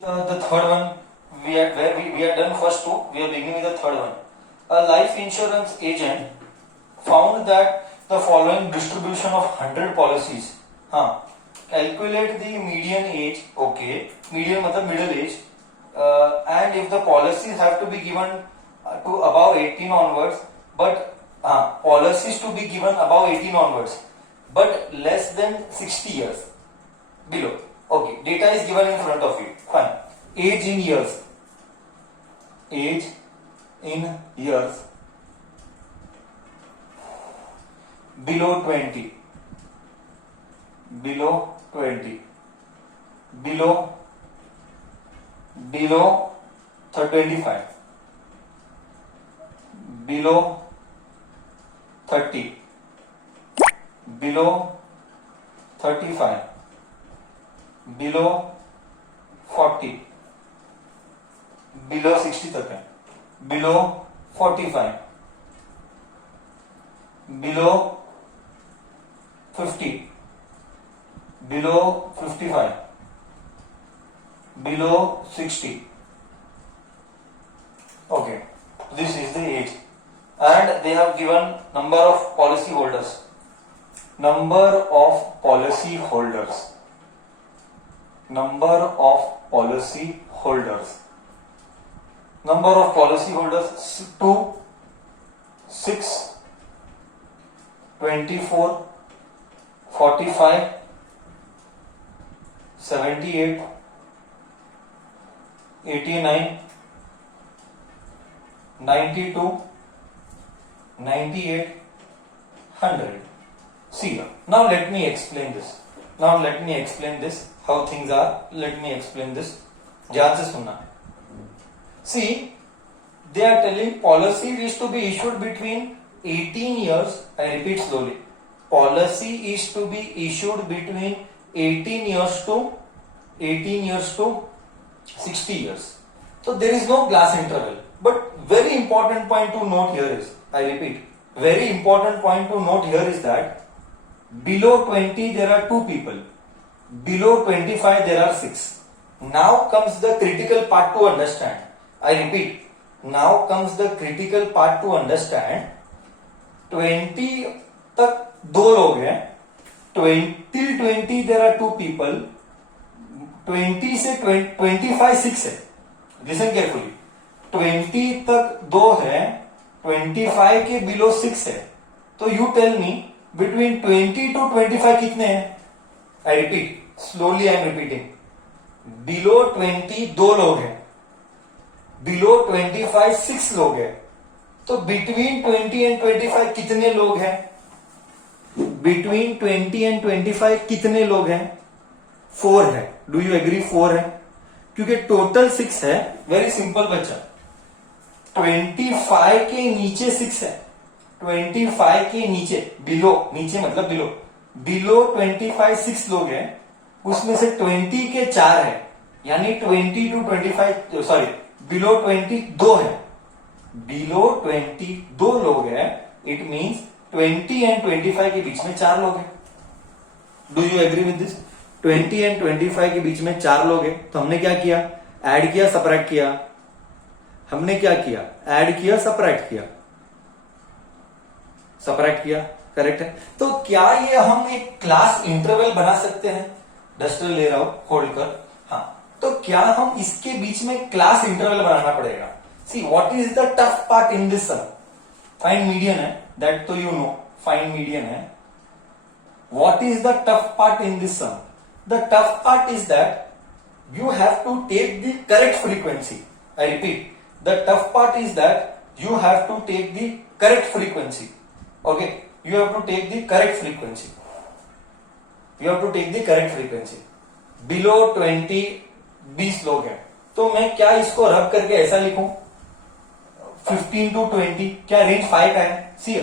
The third one, we are done first two, we are beginning with the third one. A life insurance agent found that the following distribution of 100 policies, calculate the median age, okay, median matlab middle age, and if the policies have to be given to above 18 onwards, but policies to be given above 18 onwards, but less than 60 years below. Okay, data is given in front of you. Fine. Age in years. Age in years. Below 20. Below 20. Below 25. Below 30. Below 35. Below 40, below 60 तक है, below 45, below 50, below 55, below 60. Okay, this is the age, and they have given number of policy holders. Number of policy holders. Number of policy holders. Number of policy holders 2, 6, 24, 45, 78, 89, 92, 98, 100. See here. Now let me explain this. How things are. Let me explain this. ध्यान से सुनना. See, they are telling policy is to be issued between 18 years. I repeat slowly. Policy is to be issued between 18 years to 60 years. So there is no glass interval. But very important point to note here is, I repeat, very important point to note here is that below 20 there are 2 people. Below 25 there are 6. Now comes the critical part to understand. I repeat, now comes the critical part to understand. 20 तक 2 लोग हैं. 20 there are 2 people. 20 से 25 6 है. Listen carefully. 20 तक 2 है. 25 के below 6 है. तो you tell me between 20 to 25 कितने हैं? I repeat, slowly I am repeating. Below 20 2 लोग हैं. Below 25 6 लोग हैं. तो between 20 and 25 कितने लोग हैं? Between 20 and 25 कितने लोग हैं? 4 है. Do you agree 4 है? क्योंकि टोटल 6 है. वेरी सिंपल बच्चा. 25 के नीचे 6 है. 25 के नीचे, बिलो, नीचे मतलब बिलो, बिलो 25 6 लोग हैं. उसमें से 20 के 4 है, यानी 20 to 25, सॉरी, बिलो 20 2 है. बिलो 20 2 लोग हैं. इट मींस 20 एंड 25 के बीच में 4 लोग हैं. Do you agree with this? 20 and 25 के बीच में 4 लोग हैं. तो हमने क्या किया? ऐड किया, सबट्रैक्ट किया. हमने क्या किया? ऐड किया, सबट्रैक्ट किया. सबट्रैक्ट किया. करेक्ट है. तो क्या ये हम एक क्लास इंटरवल बना सकते हैं? डस्टर ले रहा हूं, होल्ड कर. हाँ, तो क्या हम इसके बीच में क्लास इंटरवल बनाना पड़ेगा? See what is the tough part in this sum? Find median है, दैट तो यू नो. फाइंड मीडियन है. What is the tough part in this sum? The tough part is that you have to take the correct frequency. I repeat, the tough part is that you have to take the correct frequency. Okay, you have to take the correct frequency. You have to take the correct frequency. Below 20 20 लोग हैं. तो मैं क्या इसको रब करके ऐसा लिखूं? 15 to 20. क्या रेंज 5 का है? सी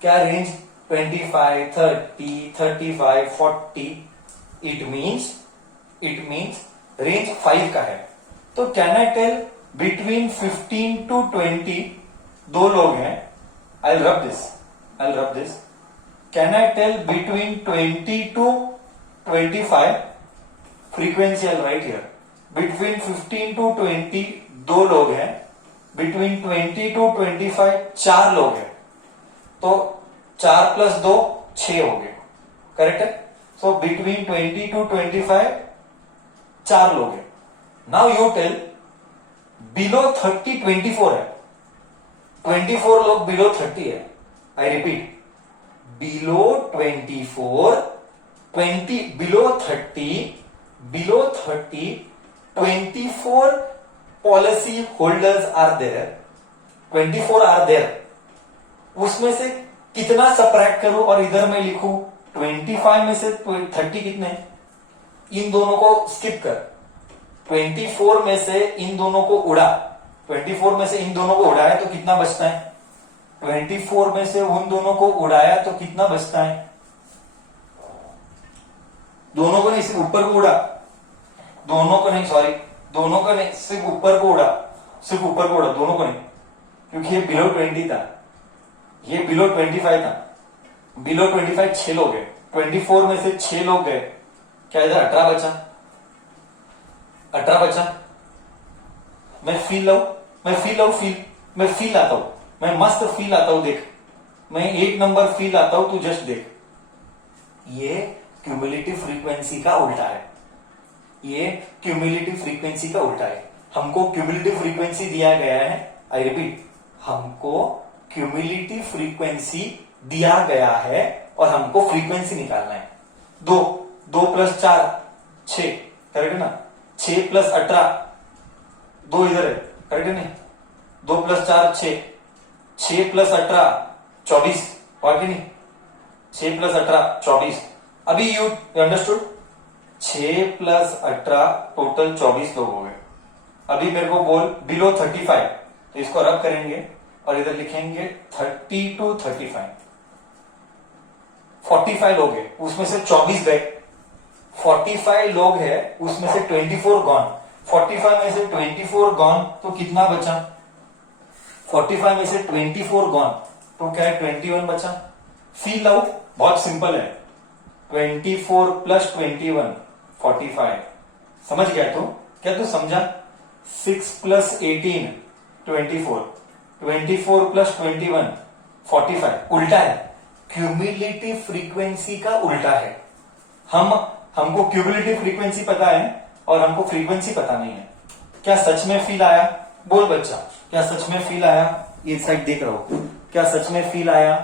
क्या रेंज 25, 30, 35, 40. इट मीन्स रेंज 5 का है. तो can I tell between 15 to 20 2 लोग हैं. I'll rub this. Can I tell between 20 to 25? Frequency I'll write here. Between 15 to 20 2 लोग हैं, बिटवीन 20 टू 25 4 लोग हैं, तो 4 प्लस 2 6 हो गए, करेक्ट है। सो बिटवीन 20 टू 25 4 लोग हैं। नाउ यू टेल बिलो 30 24 है, 24 लोग बिलो 30 है। I repeat, below 24 20 below 30 24 policy holders are there, 24 are there. उसमें से कितना सब्ट्रैक्ट करूं और इधर मैं लिखूं 25 में से 30 कितने, इन दोनों को स्किप कर, 24 में से इन दोनों को उड़ा, 24 में से इन दोनों को उड़ाया तो कितना बचता है, 24 में से उन दोनों को उड़ाया तो कितना बचता है, दोनों को नहीं सिर्फ ऊपर को उड़ा, दोनों को नहीं, सॉरी दोनों को नहीं, सिर्फ ऊपर को उड़ा, सिर्फ ऊपर को उड़ा, दोनों को नहीं, क्योंकि ये बिलो 20 था, ये बिलो 25 था। बिलो 25 6 लोग गए, 24 में से 6 लोग गए, क्या इधर 18 बचा, 18 बचा। मैं फील आता हूं, मैं मस्त फील आता हूं, देख मैं एक नंबर फील आता हूं, तू जस्ट देख, ये क्यूमुलेटिव फ्रीक्वेंसी का उल्टा है, ये क्यूमुलेटिव फ्रीक्वेंसी का उल्टा है। हमको क्यूमुलेटिव फ्रीक्वेंसी दिया गया है, आई रिपीट, हमको क्यूमुलेटिव फ्रीक्वेंसी दिया गया है और हमको फ्रीक्वेंसी निकालना है। 2 प्लस 4 6, करेक्ट है ना, 6 प्लस 18 2 इधर है, करेक्ट है नहीं, 2 प्लस 4 6, 6 प्लस 18 24, और नहीं, 6 प्लस 18 24। अभी यू अंडरस्टूड, 6 प्लस 18 टोटल 24 लोग हो गए। अभी मेरे को बोल बिलो 35, तो इसको रब करेंगे और इधर लिखेंगे 30 टू 35, 45 लोग हैं, उसमें से 24 गए, 45 लोग हैं, उसमें से 24 गॉन, 45 में से 24 गॉन तो कितना बचा, 45 में से 24 गॉन तो क्या है, 21 बचा। फील आउट बहुत सिंपल है, 24 प्लस 21 45, समझ गया तू, क्या तू समझा, 6 प्लस 18 24, 24 प्लस 21 45, उल्टा है, क्यूमुलेटिव फ्रीक्वेंसी का उल्टा है। हमको क्यूमुलेटिव फ्रीक्वेंसी पता है और हमको फ्रीक्वेंसी पता नहीं है। क्या सच में फील आया, बोल बच्चा, क्या सच में फील आया, ये साइड देख रहा हूं, क्या सच में फील आया।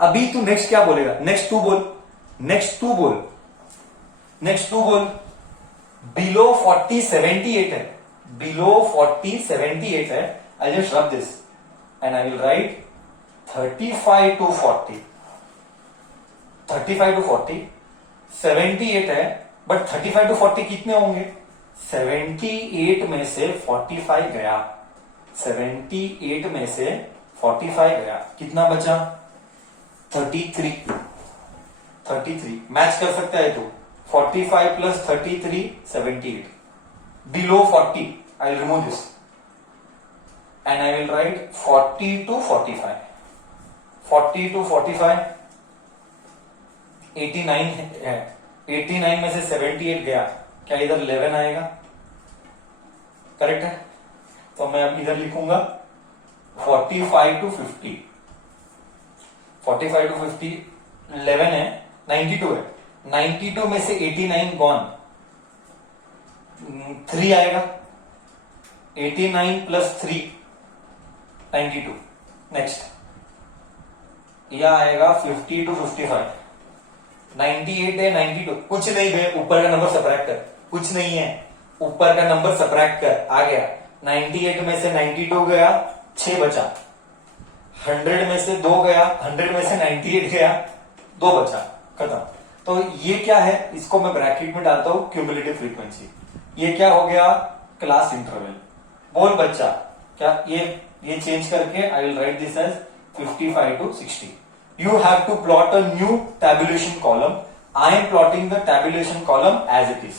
अभी तू नेक्स्ट क्या बोलेगा, नेक्स्ट टू बोल, नेक्स्ट टू बोल, नेक्स्ट टू बोल। बिलो 40 78 है, बिलो 40 78 है। I just rub this and I will write 35 to 40, 35 to 40 78 है, बट 35 टू 40 कितने होंगे, 78 में से 45 गया, 78 में से 45 गया, कितना बचा 33, 33 मैच कर सकता है तू, 45 plus 33 78, below 40 I will remove this and I will write 40 to 45, 40 to 45 89 है, 89 में से 78 गया, क्या इधर 11 आएगा, करेक्ट है। तो मैं अब इधर लिखूंगा 45 टू 50, 45 टू 50 11 है, 92 है, 92 में से 89 गॉन, 3 आएगा, 89 प्लस 3 92, नेक्स्ट यह आएगा 50 टू 55, 98 है, 92 कुछ नहीं है, ऊपर का नंबर सब्ट्रैक्ट कर, कुछ नहीं है, ऊपर का नंबर सब्ट्रैक्ट कर, आ गया 98 में से 92 गया, 6 बचा, 100 में से 2 गया, 100 में से 98 गया, 2 बचा, खत्म। तो ये क्या है, इसको मैं ब्रैकेट में डालता हूं क्यूमुलेटिव फ्रीक्वेंसी, ये क्या हो गया, क्लास इंटरवल। बोल बच्चा, क्या ये चेंज करके I will write this as 55 to 60। You have to plot a new tabulation column. I am plotting the tabulation column as it is.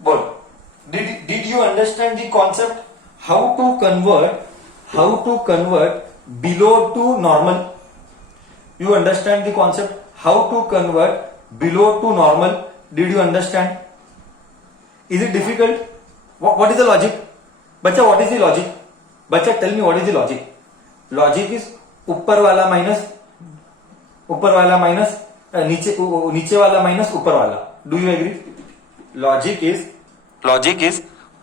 Bol, did you understand the concept? How to convert below to normal? You understand the concept? How to convert below to normal. Did you understand? Is it difficult? What is the logic? Bacha, what is the logic? Bacha, tell me what is the logic? Logic is ऊपर वाला minus नीचे वाला minus ऊपर वाला. Do you agree? Logic is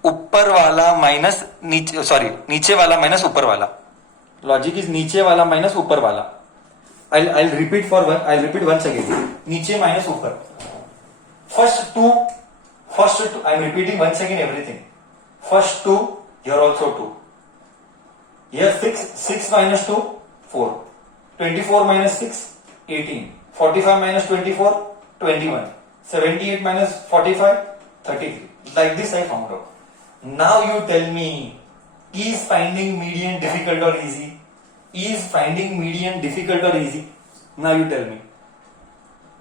ऊपर वाला minus नीचे वाला माइनस ऊपर वाला. Logic is नीचे वाला माइनस ऊपर वाला. I'll repeat once again. नीचे माइनस ऊपर. First two, I'm repeating once again everything. First two, here also 2. Here 6 minus 2, 4. 24 minus 6, 18. 45 minus 24, 21. 78 minus 45, 33. Like this I found out. Now you tell me, is finding median difficult or easy? Is finding median difficult or easy? Now you tell me.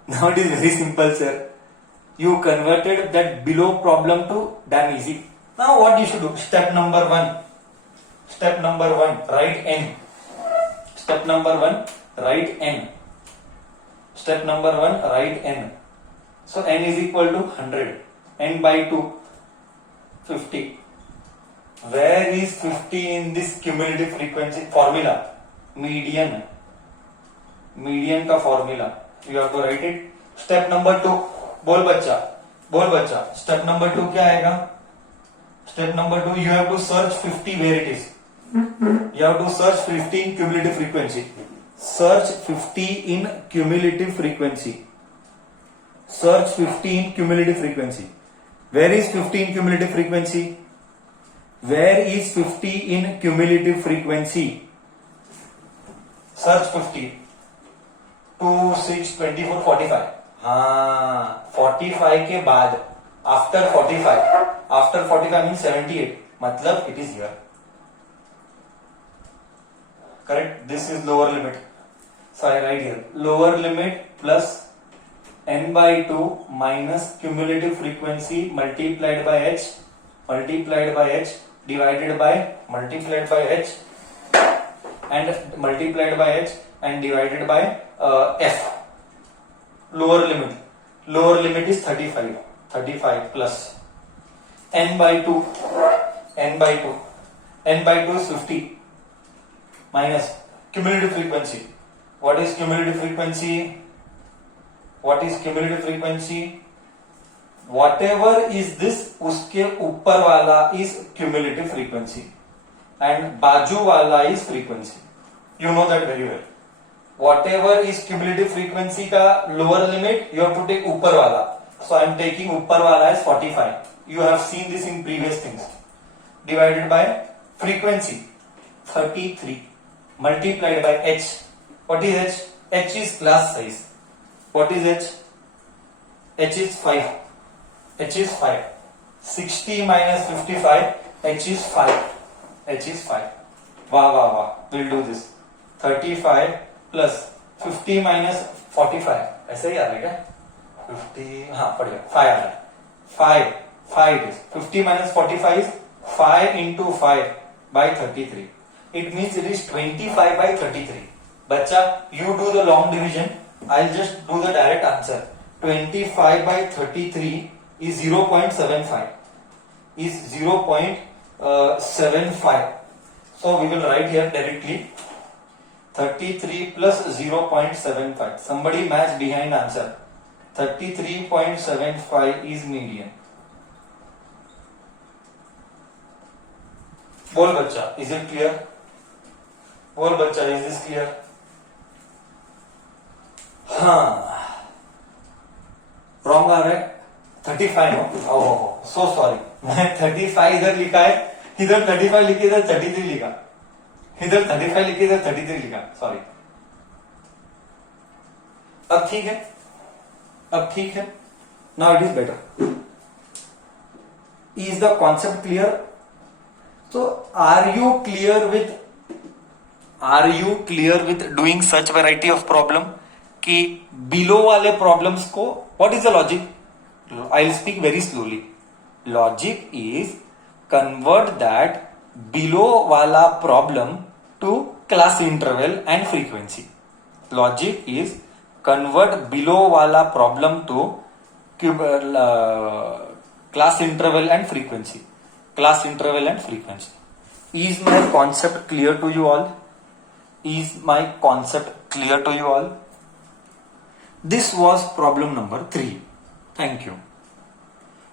Now it is very simple, sir. You converted that below problem to damn easy. Now what you should do? Step number 1, write n. Step number 1, write n. Step number 1, write n. So n is equal to 100. N by 2, 50. Where is 50 in this cumulative frequency formula? Median का formula. You have to write it. Step number 2. बोल बच्चा. Step number 2 क्या आएगा? Step number 2, you have to search 50 where it is. You have to search 50 in cumulative frequency. Search 50 in cumulative frequency. Search 50 in cumulative frequency. Where is 50 in cumulative frequency? Where is 50 in cumulative frequency? Search 50. 2, 6, 24, 45. हाँ 45 के बाद after 45 means 78. मतलब it is here. Correct? This is lower limit. So I write here lower limit plus n by 2 minus cumulative frequency multiplied by h divided by h and divided by f. Lower limit is 35 plus n by 2 is 50 minus cumulative frequency. What is cumulative frequency? Whatever is this उसके ऊपर वाला is cumulative frequency and बाजू वाला is frequency. You know that very well. Whatever is cumulative frequency का lower limit, you have to take ऊपर वाला. So I am taking ऊपर वाला as 45. You have seen this in previous things. Divided by frequency 33 multiplied by h. What is h? H is class size. What is h? H is 5. 60 minus 55. H is 5. Wow. We'll do this. 35 plus 50 minus 45. ऐसे ही आ रहा है क्या? 50 हाँ पढ़ गया. 5 आ रहा है. 5 it is. 50 minus 45 is 5 into 5 by 33. It means it is 25 by 33. Bachcha, you do the long division. I'll just do the direct answer. 25 by 33 is 0.75. So we will write here directly 33 plus 0.75. Somebody match behind answer. 33.75 is median. बोल बच्चा, is it clear? बोल बच्चा, is this clear? हाँ, wrong आ रहा है. 35 no. ओह, so sorry. मैं 35 इधर लिखा है, इधर 35 लिखे, इधर 33 लिखा. इधर 35 लिखे, इधर 33 लिखा. Sorry. अब ठीक है. Now it is better. Is the concept clear? So are you clear with doing such variety of problem कि below वाले problems को what is the logic? I'll speak very slowly. Logic is convert that below वाला problem to class interval and frequency. Logic is convert below wala problem to class interval and frequency. Class interval and frequency. Is my concept clear to you all? Is my concept clear to you all? This was problem number 3. Thank you.